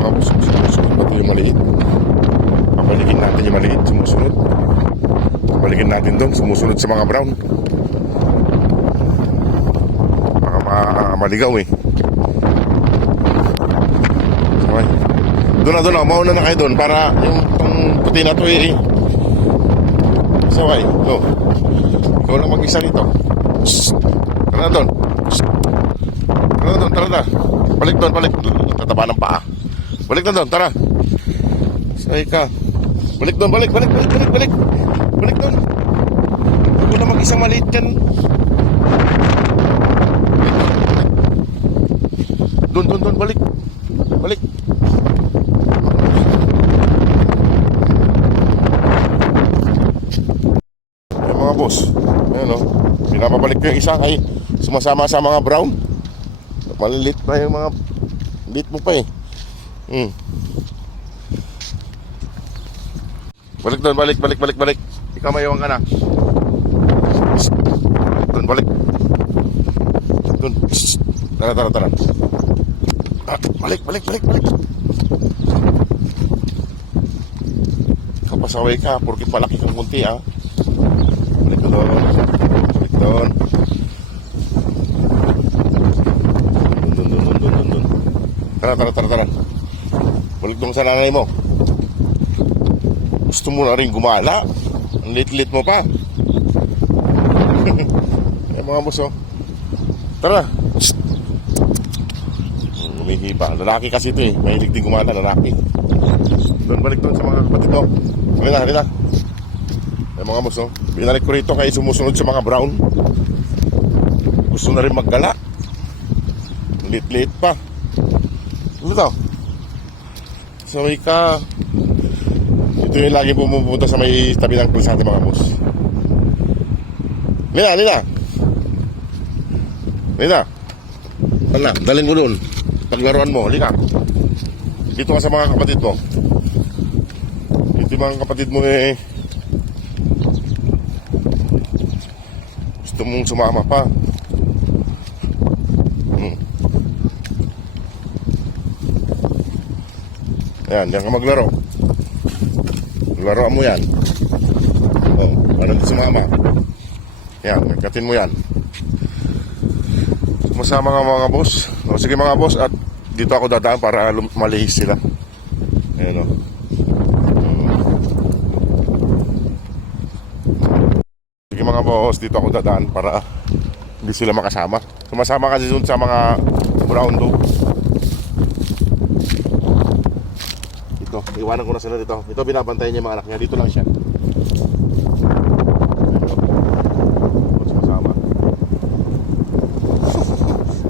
mga boss, sumusunod ba ito yung maliit? Pabalikin natin yung maliit, sumusunod. Pabalikin natin doon, sumusunod sa mga brown. Baka maligaw eh. Okay. Doon na, mauna na kayo doon para yung itong puti na ito eh. Sabay, go. Ikaw lang mag-isa rito. Tara na doon. Tara na doon, tara na. Balik doon, balik. Tataba ng paa. Balik na doon, tara. Say ka. Balik doon, balik. Balik doon. Huwag na mag-isang maliit dyan. Doon, balik. Balik. Ayan mga boss. Ayan o. Pinapabalik ko yung isa kay sumasama sa mga brown. Malilit pa yung mga lit mo pa eh. Balik doon, balik. Ikaw mayawang ka na. Doon, balik. Doon. Tara. Balik. Kapasaway ka, porque palaki kang kunti ah. Balik doon. Doon. Tara. Balik doon sa nanay mo. Gusto mo na rin gumala. Ang lit mo pa. Ayan mga boss oh. Tara. Humihiba. Lalaki kasi ito eh. Mahilig din gumala, lalaki. Doon, balik doon sa mga kapatid mo. Halina. Ayan mga boss oh. Binalik ko rito kaya sumusunod sa mga brown. Gusto na rin maggala. Lit pa. Ano to? Sorry ka. Ito yung lagi pumupunta sa may tabi ng kalsada mga boss. Lina. Wala, dalhin mo doon. Paglaruan mo, halika. Dito ka sa mga kapatid mo. Dito yung mga kapatid mo eh. Gusto mong sumama pa. Ayan, diyan ka maglaro. Laruan mo yan. Ano dito sumama? Yan, nagkatin mo yan. Sumasama nga mga boss. Sige mga boss, at dito ako dadaan para malihis sila. Ayan o. Sige mga boss, dito ako dadaan para hindi sila makasama. Sumasama kasi dun sa mga brown dog. Ito, iwanan ko na sila dito. Ito binabantayan niya mga anak niya. Dito lang siya. Sumasama.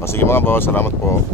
Sige mga boss, salamat po.